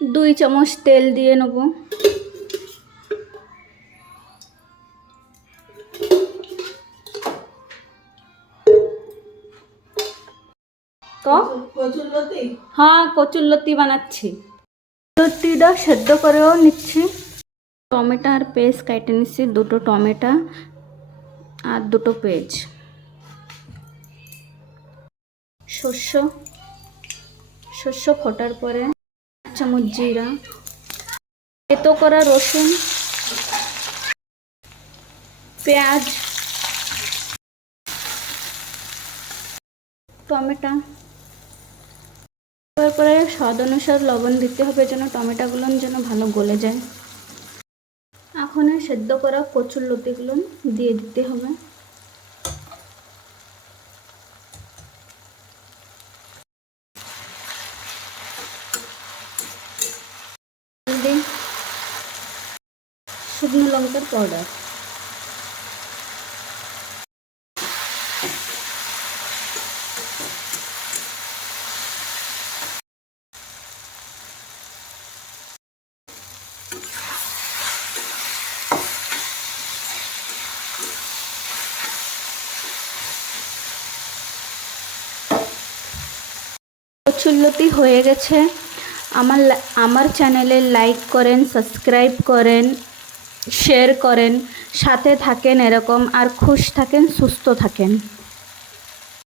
2 চামচ তেল দিয়ে নেব। তো হ্যাঁ, কচুরলতি বানাচ্ছি। লতিটা সেদ্ধ করেও নিচ্ছি। টমেটোর পেস্ট কেটে নিচ্ছি, 2টো টমেটো আর 2টো পেঁয়াজ। শস্য ফোটার পরে 1 চামচ জিরা, থেতো করা রসুন, পেঁয়াজ, টমেটো। তারপরে স্বাদ অনুসার লবণ দিতে হবে যেন টমেটোগুলো যেন ভালো গলে যায়। এখন সেদ্ধ করা কচুরলতিগুলো দিয়ে দিতে হবে। শুকনো লঙ্কার পাউডার, কচুরলতি হয়ে গেছে। আমার চ্যানেলে লাইক করেন, সাবস্ক্রাইব করেন, শেয়ার করেন, সাথে থাকেন এরকম, আর খুশ থাকেন, সুস্থ থাকেন।